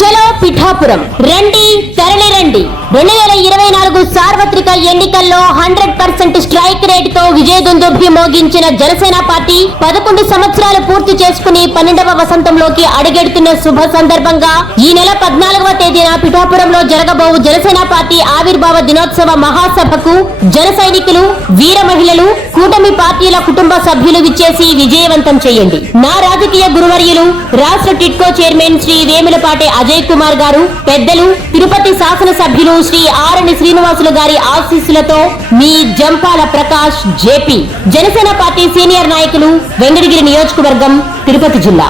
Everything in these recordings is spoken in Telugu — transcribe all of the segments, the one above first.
చలో పిఠాపురం రండి తరలి రండి 2024 సార్వత్రిక ఎన్నికల్లో 100% స్ట్రైక్ రేట్ తో విజయదుందుభి మోగించిన జనసేన పార్టీ 11 సంవత్సరాలు పూర్తి చేసుకుని 12వ వసంతంలోకి అడుగెడుతున్న శుభ సందర్భంగా ఈ నెల 14వ తేదీన పిఠాపురంలో జరగబోవు జనసేన పార్టీ ఆవిర్భావ దినోత్సవ మహాసభకు జన సైనికులు వీర మహిళలు కూటమి పార్టీల కుటుంబ సభ్యులు విచ్చేసి విజయవంతం చేయండి. నా రాజకీయ గురువర్యులు రాష్ట్ర టిట్కో చైర్మన్ శ్రీ వేములపాటి అజయ్ కుమార్ గారు, పెద్దలు తిరుపతి శాసన సభ్యులు శ్రీ ఆరణి శ్రీనివాసులు గారి ఆశీస్సులతో మీ Jampala Prakash JP, Janasena party senior నాయకులు, వెంకటగిరి నియోజకవర్గం, తిరుపతి జిల్లా.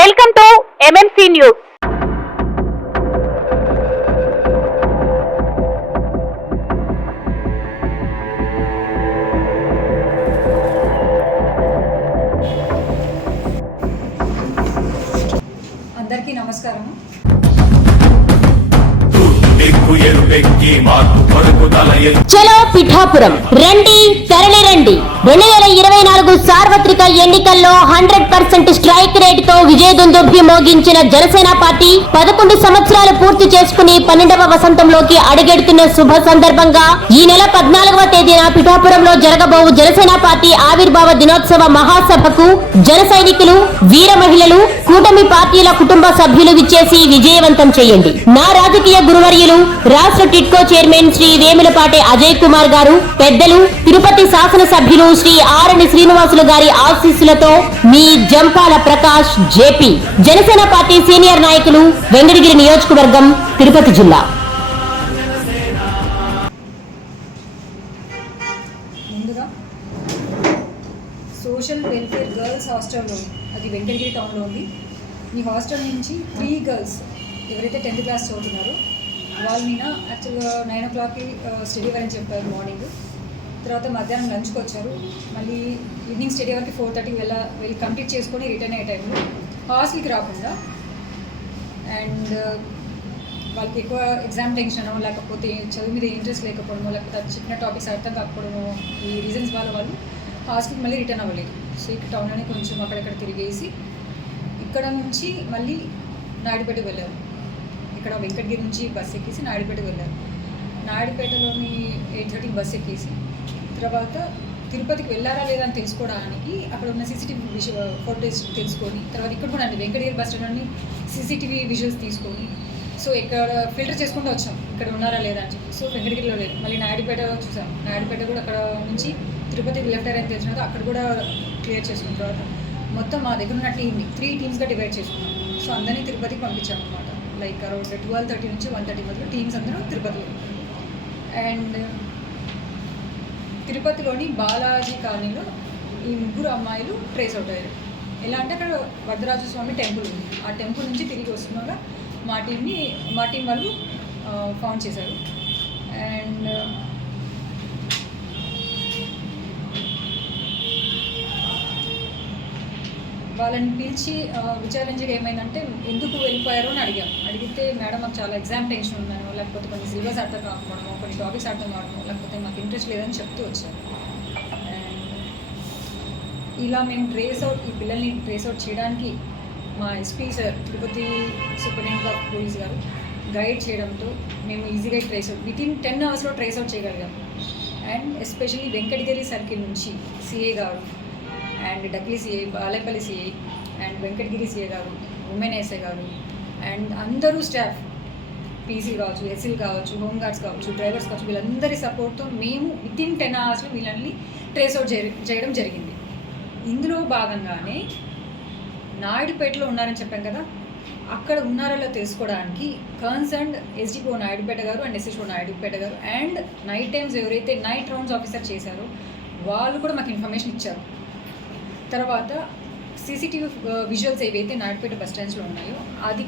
Welcome to MMC news. అందరికీ నమస్కారం. చలో పిఠాపురం రండి తరలి రండి 2024 సార్వత్రిక ఎన్నికల్లో 100% స్ట్రైక్ రేట్ తో విజయదుందుభి మోగించిన జనసేన పార్టీ 11 సంవత్సరాలు పూర్తి చేసుకుని 12వ వసంతంలోకి అడుగెడుతున్న శుభ సందర్భంగా ఈ నెల 14వ తేదీన పిఠాపురంలో జరగబోవు జనసేన పార్టీ ఆవిర్భావ దినోత్సవ మహాసభకు జన సైనికులు వీర మహిళలు కూటమి పార్టీల కుటుంబ సభ్యులు విచ్చేసి విజయవంతం చేయండి. నా రాజకీయ గురువర్యులు రాష్ట్ర టిట్కో చైర్మన్ శ్రీ వేములపాటి అజయ్ కుమార్ గారు, పెద్దలు తిరుపతి శాసన సభ్యులు శ్రీ ఆరణి శ్రీనివాసులు గారి ఆశీస్సులతో మీ Jampala Prakash JP, Janasena party senior నాయకులు, వెంకటగిరి నియోజకవర్గం, తిరుపతి జిల్లా. ముందుగా సోషల్ వెల్ఫేర్ గర్ల్స్ హాస్టల్లో, అది వెంకటగిరి టౌన్లో ఉంది. ఈ హాస్టల్ నుంచి 3 గర్ల్స్ ఎవరైతే 10th క్లాస్ చదువుతున్నారో వాళ్ళు నిన్న యాక్చువల్గా 9 o'clockకి స్టడీ అవర్ని చెప్పారు మార్నింగ్. తర్వాత మధ్యాహ్నం లంచ్కి వచ్చారు. మళ్ళీ ఈవినింగ్ స్టడీ అవర్కి 4:30 వెళ్ళి కంప్లీట్ చేసుకొని రిటర్న్ అయ్యే టైంలో హాస్టల్కి రాకుండా అండ్ వాళ్ళకి ఎక్కువ ఎగ్జామ్ టెన్షనో లేకపోతే చదువు మీద ఇంట్రెస్ట్ లేకపోవడమో లేకపోతే అది చెప్పిన టాపిక్స్ అర్థం కాకపోవడమో ఈ రీజన్స్ వల్ల వాళ్ళు హాస్టల్కి మళ్ళీ రిటర్న్ అవ్వలేదు. సో ఇక్కడ టౌన్లోనే కొంచెం అక్కడక్కడ తిరిగేసి ఇక్కడ నుంచి మళ్ళీ నాయుడుపేటకు వెళ్ళారు. ఇక్కడ వెంకటగిరి నుంచి బస్సు ఎక్కేసి నాయుడుపేటకు వెళ్ళారు. నాయుడుపేటలోని 8:30 బస్సు ఎక్కేసి తర్వాత తిరుపతికి వెళ్ళారా లేదా అని తెలుసుకోవడానికి అక్కడ ఉన్న సీసీటీవీ ఫోటోస్ తెలుసుకొని తర్వాత ఇక్కడ కూడా అండి వెంకటగిరి బస్ స్టాండ్లోని సీసీటీవీ విజువల్స్ తీసుకొని సో ఇక్కడ ఫిల్టర్ చేసుకుంటూ వచ్చాం ఇక్కడ ఉన్నారా లేదా అని చెప్పి. సో వెంకటగిరిలో లేదు. మళ్ళీ నాయుడుపేట చూసాం. నాయుడుపేట కూడా అక్కడ నుంచి తిరుపతికి లెఫ్ట్ అని తెలిసినాక అక్కడ కూడా క్లియర్ చేసుకున్న తర్వాత మొత్తం మా దగ్గర ఉన్న టీమ్ని 3 టీమ్స్గా డివైడ్ చేసుకున్నాం. సో అందరినీ తిరుపతికి పంపించాం అనమాట. లైక్ అరౌండ్ 12:30 నుంచి 1:30 మధ్యలో టీమ్స్ అందరూ తిరుపతిలో. అండ్ తిరుపతిలోని బాలాజీ కాలనీలో ఈ 3 అమ్మాయిలు ట్రేస్ అవుట్ అయ్యారు. ఎలా అంటే అక్కడ వరదరాజు స్వామి టెంపుల్ ఉంది. ఆ టెంపుల్ నుంచి తిరిగి వస్తున్నాగా మా టీం వాళ్ళు ఫౌండ్ చేశారు. అండ్ వాళ్ళని పిలిచి విచారించగా ఏమైందంటే ఎందుకు వెళ్ళిపోయారో అని అడిగితే మేడం మాకు చాలా ఎగ్జామ్ టెన్షన్ ఉందనో లేకపోతే కొన్ని సిలబస్ అర్థం కాకపోవడమో కొన్ని టాపిక్స్ అర్థం కావడమో లేకపోతే మాకు ఇంట్రెస్ట్ లేదని చెప్తూ వచ్చారు. అండ్ ఇలా మేము ఈ పిల్లల్ని ట్రేస్ అవుట్ చేయడానికి మా SP sir Tirupati superintendent of police గారు గైడ్ చేయడంతో మేము ఈజీగా వితిన్ 10 hours ట్రేస్ అవుట్ చేయగలిగాం. అండ్ ఎస్పెషల్లీ వెంకటగిరి సర్కిల్ నుంచి సిఏ గారు and Dakkili CI, Balepalli CI and Venkatagiri CI గారు, ఉమెన్ ఎస్ఐ గారు అండ్ అందరూ స్టాఫ్ పీసీ కావచ్చు, ఎస్సీలు కావచ్చు, హోమ్ గార్డ్స్ కావచ్చు, డ్రైవర్స్ కావచ్చు, వీళ్ళందరి సపోర్ట్తో మేము వితిన్ 10 hours వీళ్ళని ట్రేస్ అవుట్ చేయడం జరిగింది. ఇందులో భాగంగానే నాయుడుపేటలో ఉన్నారని చెప్పాం కదా, అక్కడ ఉన్నారో తెలుసుకోవడానికి కన్సర్న్డ్ ఎస్డిపిఓ నాయుడుపేట గారు అండ్ ఎస్ఎస్ఓ నాయుడుపేట గారు అండ్ నైట్ టైమ్స్ ఎవరైతే నైట్ రౌండ్స్ ఆఫీసర్ చేశారో వాళ్ళు కూడా మాకు ఇన్ఫర్మేషన్ ఇచ్చారు. తర్వాత సీసీటీవీ విజువల్స్ ఏవైతే నాయుడుపేట బస్ స్టాండ్స్లో ఉన్నాయో అది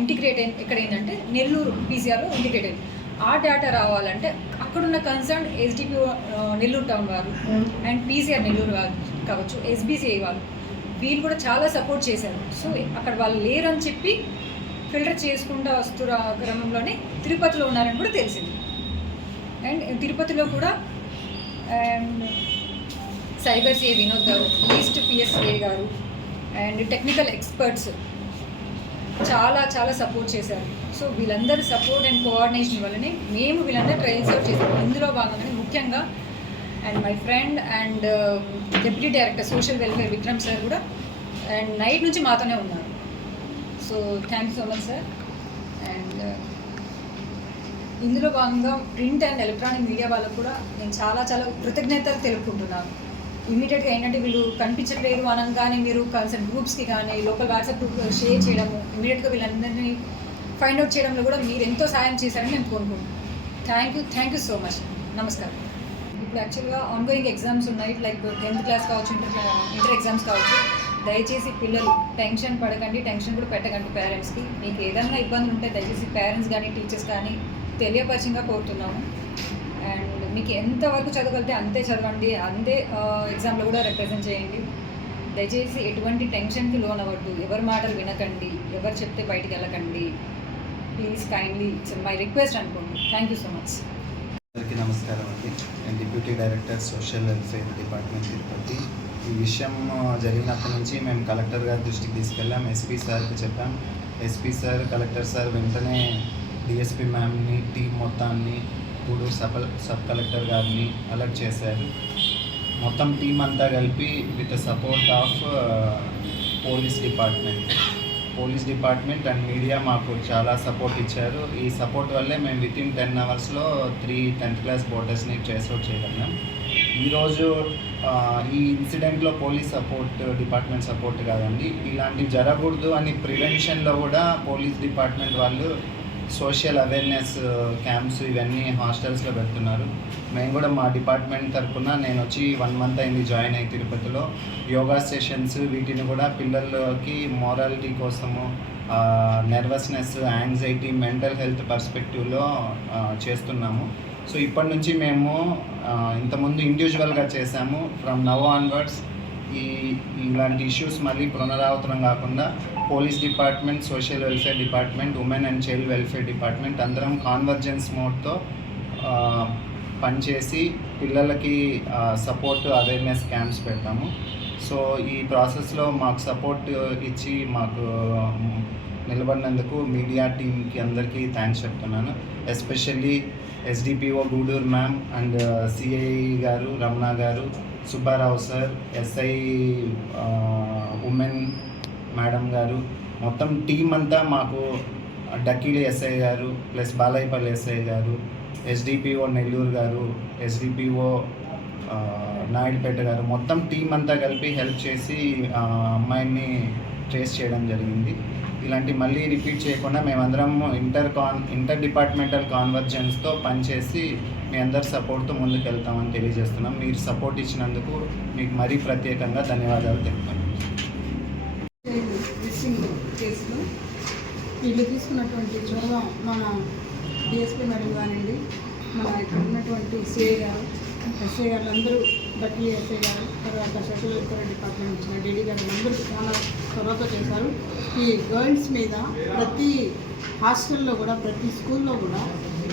ఇంటిగ్రేట్ ఎక్కడ ఏంటంటే నెల్లూరు పీసీఆర్లో ఇంటిగ్రేట్ అయింది. ఆ డేటా రావాలంటే అక్కడున్న కన్సర్న్ ఎస్డిపిఓ నెల్లూరు టౌన్ వారు అండ్ పీసీఆర్ నెల్లూరు వారు కావచ్చు, ఎస్బీసీఐ వాళ్ళు వీళ్ళు కూడా చాలా సపోర్ట్ చేశారు. సో అక్కడ వాళ్ళు లేరని చెప్పి ఫిల్టర్ చేసుకుంటూ వస్తున్న క్రమంలోనే తిరుపతిలో ఉన్నారని కూడా తెలిసింది. అండ్ తిరుపతిలో కూడా అండ్ సైబర్ సిఏ వినోద్ గారు, ఈస్ట్ పిఎస్ఏ గారు అండ్ టెక్నికల్ ఎక్స్పర్ట్స్ చాలా చాలా సపోర్ట్ చేశారు. సో వీళ్ళందరూ సపోర్ట్ అండ్ కోఆర్డినేషన్ వల్లనే మేము వీళ్ళందరూ ట్రయల్స్ అవుట్ చేసాం. ఇందులో భాగంగానే ముఖ్యంగా and my friend and deputy director social welfare Vikram sir కూడా అండ్ నైట్ నుంచి మాతోనే ఉన్నారు. So thank you so much sir. And ఇందులో భాగంగా ప్రింట్ అండ్ ఎలక్ట్రానిక్ మీడియా వాళ్ళకు కూడా నేను చాలా చాలా కృతజ్ఞతలు తెలుపుకుంటున్నాను. ఇమీడియట్గా ఏంటంటే వీళ్ళు కనిపించట్లేదు అనగానే మీరు కన్సర్న్ గ్రూప్స్కి కానీ లోకల్ వాట్సాప్ గ్రూప్ షేర్ చేయడము, ఇమీడియట్గా వీళ్ళందరినీ ఫైండ్ అవుట్ చేయడంలో కూడా మీరు ఎంతో సాయం చేశారని నేను కోరుకుంటున్నాను. Thank you so much. నమస్కారం. ఇప్పుడు యాక్చువల్గా ఆన్గోయింగ్ ఎగ్జామ్స్ ఉన్నాయి, లైక్ 10th క్లాస్ కావచ్చు, ఇంటర్ ఎగ్జామ్స్ కావచ్చు. దయచేసి పిల్లలు టెన్షన్ పడకండి, టెన్షన్ కూడా పెట్టకండి. పేరెంట్స్కి మీకు ఏదైనా ఇబ్బందులు ఉంటే దయచేసి పేరెంట్స్ కానీ టీచర్స్ కానీ తెలియపరిచంగా కోరుతున్నాము. అండ్ మీకు ఎంతవరకు చదవగలితే అంతే చదవండి, అంతే ఎగ్జామ్లో కూడా రిప్రజెంట్ చేయండి. దయచేసి ఎటువంటి టెన్షన్కి లోన్ అవ్వద్దు, ఎవరి మాటలు వినకండి, ఎవరు చెప్తే బయటికి వెళ్ళకండి. Please kindly it's my request అనుకోండి. Thank you so much. అందరికీ నమస్కారం అండి. నేను deputy director social welfare department Tirupati. ఈ విషయం జరిగినప్పటి నుంచి మేము కలెక్టర్ గారి దృష్టికి తీసుకెళ్ళాం, ఎస్పీ సార్కి చెప్పాం. ఎస్పీ సార్, కలెక్టర్ సార్ వెంటనే డిఎస్పీ మ్యామ్ని, టీం మొత్తాన్ని, గూడూరు సబ్ కలెక్టర్ గారిని అలర్ట్ చేశారు. మొత్తం టీం అంతా కలిపి with support of police department and media మాకు చాలా సపోర్ట్ ఇచ్చారు. ఈ సపోర్ట్ వల్లే మేము వితిన్ 10 అవర్స్లో 3 10th క్లాస్ బోర్డర్స్ని ట్రేస్ అవుట్ చేయగలిగాం. ఈరోజు ఈ ఇన్సిడెంట్లో పోలీస్ డిపార్ట్మెంట్ సపోర్ట్ కాదండి, ఇలాంటివి జరగకూడదు అని ప్రివెన్షన్లో కూడా పోలీస్ డిపార్ట్మెంట్ వాళ్ళు సోషల్ అవేర్నెస్ క్యాంప్స్ ఇవన్నీ హాస్టల్స్లో పెడుతున్నారు. మేము కూడా మా డిపార్ట్మెంట్ తరఫున నేను వచ్చి 1 month అయింది జాయిన్ అయ్యి తిరుపతిలో. యోగా సెషన్స్ వీటిని కూడా పిల్లలకి మోరాలిటీ కోసము, నర్వస్నెస్, యాంగ్జైటీ, మెంటల్ హెల్త్ పర్స్పెక్టివ్లో చేస్తున్నాము. సో ఇప్పటి నుంచి మేము ఇంతకుముందు ఇండివిజువల్గా చేసాము. ఫ్రమ్ నవ్ ఆన్వర్డ్స్ ఇలాంటి ఇష్యూస్ మళ్ళీ పునరావృతం కాకుండా police department, social welfare department, women and child welfare department అందరం కాన్వర్జెన్స్ మోడ్తో పనిచేసి పిల్లలకి సపోర్ట్ అవేర్నెస్ క్యాంప్స్ పెడతాము. సో ఈ ప్రాసెస్లో మాకు సపోర్ట్ ఇచ్చి మాకు నిలబడినందుకు మీడియా టీంకి అందరికీ థ్యాంక్స్ చెప్తున్నాను. Especially SDPO Gudur ma'am and CI గారు, రమణ గారు, Subbarao sir, SI women madam గారు, మొత్తం టీం అంతా మాకు, డక్కీలి ఎస్ఐ గారు ప్లస్ బాలయ్యపల్లి ఎస్ఐ గారు, ఎస్డిపిఓ నెల్లూరు గారు, ఎస్డిపిఓ నాయుడుపేట గారు, మొత్తం టీం అంతా కలిపి హెల్ప్ చేసి అమ్మాయిని ట్రేస్ చేయడం జరిగింది. ఇలాంటి మళ్ళీ రిపీట్ చేయకుండా మేమందరం ఇంటర్ డిపార్ట్మెంటల్ కాన్వర్జెన్స్తో పనిచేసి మీ అందరి సపోర్ట్తో ముందుకు వెళ్తామని తెలియజేస్తున్నాం. మీరు సపోర్ట్ ఇచ్చినందుకు మీకు మరీ ప్రత్యేకంగా ధన్యవాదాలు తెలుపుతాను. కేసులో వీళ్ళు తీసుకున్నటువంటి చొరవ మన డిఎస్పీ మేడం కానివ్వండి, మన ఇక్కడ ఉన్నటువంటి సిఐ గారు, ఎస్ఐ గారు అందరూ, డబ్ల్యూ ఎస్ఐ గారు, తర్వాత సోషల్ వెల్ఫేర్ డిపార్ట్మెంట్ ఇచ్చిన డీడీ గారు అందరూ చాలా చొరవతో చేశారు. ఈ గర్ల్స్ మీద ప్రతి హాస్టల్లో కూడా, ప్రతి స్కూల్లో కూడా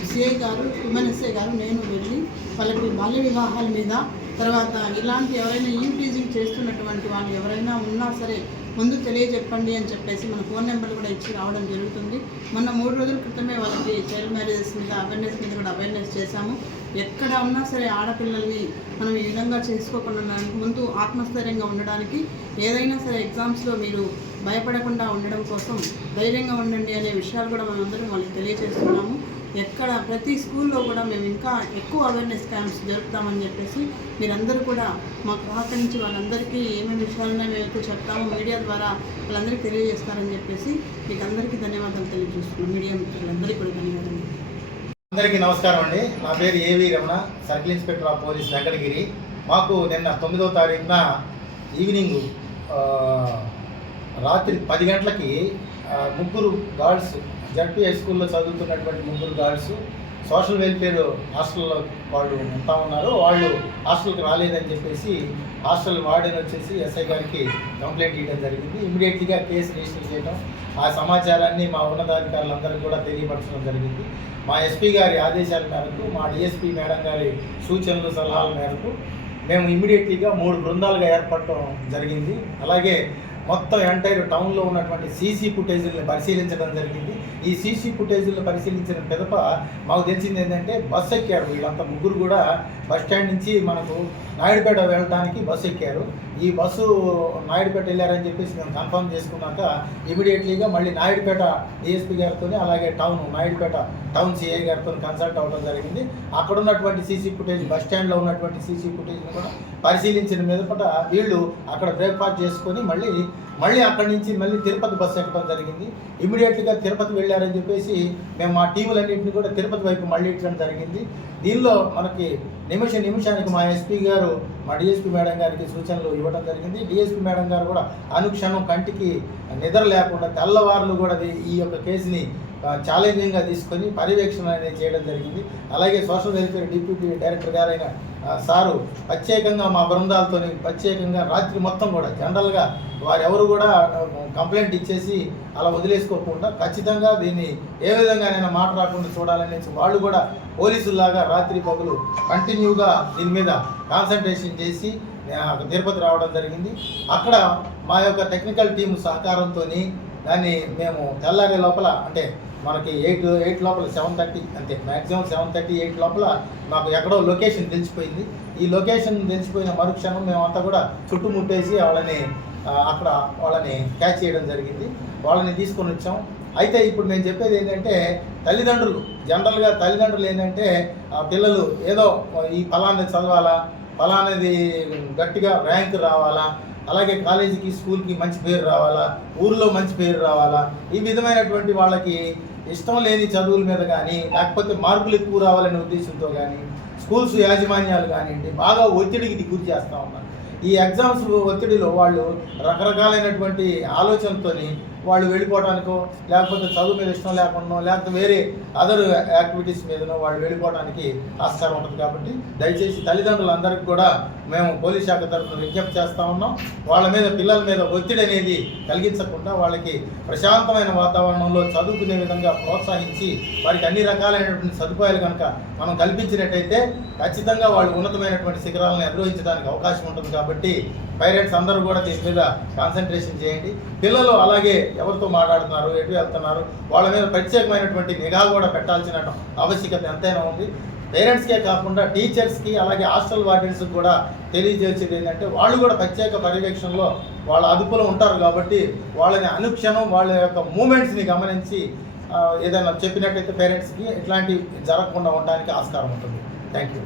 సిఐ గారు, ఉమెన్ ఎస్ఐ గారు, నేను వెళ్ళి వాళ్ళకి బాల్య వివాహాల మీద, తర్వాత ఇలాంటి ఎవరైనా టీజింగ్ చేస్తున్నటువంటి వాళ్ళు ఎవరైనా ఉన్నా సరే ముందు తెలియజెప్పండి అని చెప్పేసి మన ఫోన్ నెంబర్లు కూడా ఇచ్చి రావడం జరుగుతుంది. మొన్న 3 రోజుల క్రితమే వాళ్ళకి చైల్డ్ మ్యారేజెస్ మీద అవేర్నెస్ మీద కూడా అవేర్నెస్ చేశాము. ఎక్కడ ఉన్నా సరే ఆడపిల్లల్ని మనం ఈ విధంగా చేసుకోకుండా ముందు ఆత్మస్థైర్యంగా ఉండడానికి, ఏదైనా సరే ఎగ్జామ్స్లో మీరు భయపడకుండా ఉండడం కోసం ధైర్యంగా ఉండండి అనే విషయాలు కూడా మనందరం వాళ్ళకి తెలియజేస్తున్నాము. ఎక్కడ ప్రతి స్కూల్లో కూడా మేము ఇంకా ఎక్కువ అవేర్నెస్ క్యాంప్స్ జరుపుతామని చెప్పేసి మీరందరూ కూడా మాకు సహకరించి వాళ్ళందరికీ ఏమేమి విషయాలున్నా మేము ఎక్కువ చెప్తాము, మీడియా ద్వారా వాళ్ళందరికీ తెలియజేస్తారని చెప్పేసి మీకు అందరికీ ధన్యవాదాలు తెలియజేస్తున్నాం. మీడియా మిత్రులందరికీ కూడా ధన్యవాదాలు. అందరికీ నమస్కారం అండి. నా పేరు ఏవి Ramana, circle inspector of police Venkatagiri. మాకు నిన్న 9వ తారీఖున ఈవినింగ్ రాత్రి 10 గంటలకి 3 గార్డ్స్, జడ్పీ హై స్కూల్లో చదువుతున్నటువంటి 3 గార్డ్స్ సోషల్ వెల్ఫేర్ హాస్టల్లో వాళ్ళు ఉంటా ఉన్నారు. వాళ్ళు హాస్టల్కి రాలేదని చెప్పేసి హాస్టల్ వార్డెన్ వచ్చేసి ఎస్ఐ గారికి కంప్లైంట్ ఇవ్వడం జరిగింది. ఇమీడియట్గా కేసు రిజిస్టర్ చేయడం, ఆ సమాచారాన్ని మా ఉన్నతాధికారులందరికీ కూడా తెలియపరచడం జరిగింది. మా ఎస్పీ గారి ఆదేశాల మేరకు, మా డిఎస్పీ మేడం గారి సూచనలు సలహాల మేరకు మేము ఇమీడియట్లీగా 3 బృందాలుగా ఏర్పడటం జరిగింది. అలాగే మొత్తం ఎంటైర్ టౌన్లో ఉన్నటువంటి సీసీ ఫుటేజీలను పరిశీలించడం జరిగింది. ఈ సీసీ ఫుటేజీలను పరిశీలించిన పిదప మాకు తెలిసింది ఏంటంటే బస్సు ఎక్కారు వీళ్ళంతా ముగ్గురు కూడా బస్ స్టాండ్ నుంచి మనకు నాయుడుపేట వెళ్ళడానికి బస్సు ఎక్కారు. ఈ బస్సు నాయుడుపేట వెళ్ళారని చెప్పేసి మేము కన్ఫర్మ్ చేసుకున్నాక ఇమీడియట్లీగా మళ్ళీ నాయుడుపేట డిఎస్పీ గారితో అలాగే నాయుడుపేట టౌన్ సిఐ గారితో కన్సల్ట్ అవ్వడం జరిగింది. అక్కడ ఉన్నటువంటి సీసీ ఫుటేజ్ బస్ స్టాండ్లో ఉన్నటువంటి సీసీ ఫుటేజ్ని కూడా పరిశీలించిన మీదపట వీళ్ళు అక్కడ బ్రేక్ఫాస్ట్ చేసుకొని మళ్ళీ అక్కడి నుంచి మళ్ళీ తిరుపతి బస్సు ఎక్కడం జరిగింది. ఇమీడియట్గా తిరుపతి వెళ్ళారని చెప్పేసి మేము మా టీములన్నింటినీ కూడా తిరుపతి వైపు మళ్ళీ ఇచ్చడం జరిగింది. దీనిలో మనకి నిమిషానికి మా ఎస్పీ గారు మా డిఎస్పీ మేడం గారికి సూచనలు ఇవ్వడం జరిగింది. డిఎస్పీ మేడం గారు కూడా అనుక్షణం కంటికి నిద్ర లేకుండా తెల్లవారులు కూడా ఈ యొక్క కేసుని ఛాలెంజింగ్గా తీసుకొని పర్యవేక్షణ అనేది చేయడం జరిగింది. అలాగే సోషల్ వెల్ఫేర్ డిప్యూటీ డైరెక్టర్ గారైన సారు ప్రత్యేకంగా మా బృందాలతో ప్రత్యేకంగా రాత్రి మొత్తం కూడా జనరల్గా వారెవరు కూడా కంప్లైంట్ ఇచ్చేసి అలా వదిలేసుకోకుండా ఖచ్చితంగా దీన్ని ఏ విధంగానైనా మాట రాకుండా చూడాలనేసి వాళ్ళు కూడా పోలీసుల్లాగా రాత్రి పగులు కంటిన్యూగా దీని మీద కాన్సన్ట్రేషన్ చేసి తిరుపతి రావడం జరిగింది. అక్కడ మా యొక్క టెక్నికల్ టీం సహకారంతో దాన్ని మేము తెల్లారే లోపల అంటే మనకి 8 లోపల 7:30 అంతే మ్యాక్సిమం 7:30 8 లోపల మాకు ఎక్కడో లొకేషన్ తెలిసిపోయింది. ఈ లొకేషన్ తెలిసిపోయిన మరుక్షణం మేమంతా కూడా చుట్టుముట్టేసి వాళ్ళని క్యాచ్ చేయడం జరిగింది. వాళ్ళని తీసుకొని వచ్చాం. అయితే ఇప్పుడు నేను చెప్పేది ఏంటంటే జనరల్గా తల్లిదండ్రులు ఏంటంటే ఆ పిల్లలు ఏదో ఈ ఫలానది చదవాలా, ఫలానది గట్టిగా ర్యాంక్ రావాలా, అలాగే కాలేజీకి స్కూల్కి మంచి పేరు రావాలా, ఊర్లో మంచి పేరు రావాలా, ఈ విధమైనటువంటి వాళ్ళకి ఇష్టం లేని చదువుల మీద కానీ లేకపోతే మార్కులు ఎక్కువ రావాలనే ఉద్దేశంతో కానీ స్కూల్స్ యాజమాన్యాలు కానివ్వండి బాగా ఒత్తిడికి గురి చేస్తూ ఉన్నారు. ఈ ఎగ్జామ్స్ ఒత్తిడిలో వాళ్ళు రకరకాలైనటువంటి ఆలోచనతోని వాళ్ళు వెళ్ళిపోవడానికో లేకపోతే చదువు మీద ఇష్టం లేకుండా లేకపోతే వేరే అదర్ యాక్టివిటీస్ మీదనో వాళ్ళు వెళ్ళిపోవడానికి ఆస్కారం ఉంటుంది. కాబట్టి దయచేసి తల్లిదండ్రులందరికీ కూడా మేము పోలీస్ శాఖ తరఫున విజ్ఞప్తి చేస్తూ ఉన్నాం. వాళ్ళ మీద పిల్లల మీద ఒత్తిడి అనేది కలిగించకుండా వాళ్ళకి ప్రశాంతమైన వాతావరణంలో చదువుకునే విధంగా ప్రోత్సహించి వారికి అన్ని రకాలైనటువంటి సదుపాయాలు కనుక మనం కల్పించినట్టయితే ఖచ్చితంగా వాళ్ళు ఉన్నతమైనటువంటి శిఖరాలను అధిరోహించడానికి అవకాశం ఉంటుంది. కాబట్టి పేరెంట్స్ అందరూ కూడా దీని మీద కాన్సన్ట్రేషన్ చేయండి. పిల్లలు అలాగే ఎవరితో మాట్లాడుతున్నారు, ఎటు వెళ్తున్నారు, వాళ్ళ మీద ప్రత్యేకమైనటువంటి నిఘా కూడా పెట్టాల్సిన ఆవశ్యకత ఎంతైనా ఉంది. పేరెంట్స్కే కాకుండా టీచర్స్కి అలాగే హాస్టల్ వార్డెన్స్కి కూడా తెలియజేసేది ఏంటంటే వాళ్ళు కూడా ప్రత్యేక పర్యవేక్షణలో వాళ్ళ అదుపులో ఉంటారు. కాబట్టి వాళ్ళని అనుక్షణం వాళ్ళ యొక్క మూమెంట్స్ని గమనించి ఏదైనా చెప్పినట్టయితే పేరెంట్స్కి ఇట్లాంటివి జరగకుండా ఉండడానికి ఆస్కారం ఉంటుంది. Thank you.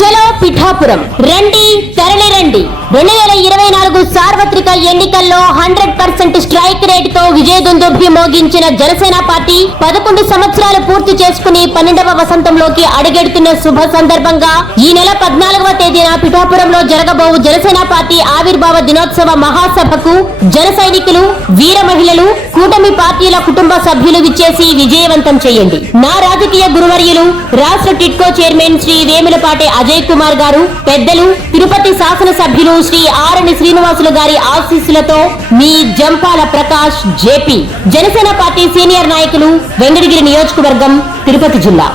చలో పిఠాపురం రండి తరలి రండి 2024 సార్వత్రిక ఎన్నికల్లో 100% స్ట్రైక్ రేటుతో విజయదుందుభి మోగించిన జనసేన పార్టీ 11 సంవత్సరాలు పూర్తి చేసుకుని 12వ వసంతంలోకి అడుగెడుతున్న శుభ సందర్భంగా ఈ నెల 14వ తేదీన పిఠాపురంలో జరగబోవు జనసేన పార్టీ ఆవిర్భావ దినోత్సవ మహాసభకు జన సైనికులు, వీర మహిళలు, కూటమి పార్టీల కుటుంబ సభ్యులు విచ్చేసి విజయవంతం చేయండి. నా రాజకీయ గురువర్యులు రాష్ట్ర టిట్కో చైర్మన్ శ్రీ వేములపాటి అజయ్ కుమార్ గారు, పెద్దలు తిరుపతి శాసనసభ్యులు శ్రీ ఆరణి శ్రీనివాసులు గారి ఆశీస్సులతో మీ Jampala Prakash JP, Janasena party senior నాయకులు, వెంకటగిరి నియోజకవర్గం, తిరుపతి జిల్లా.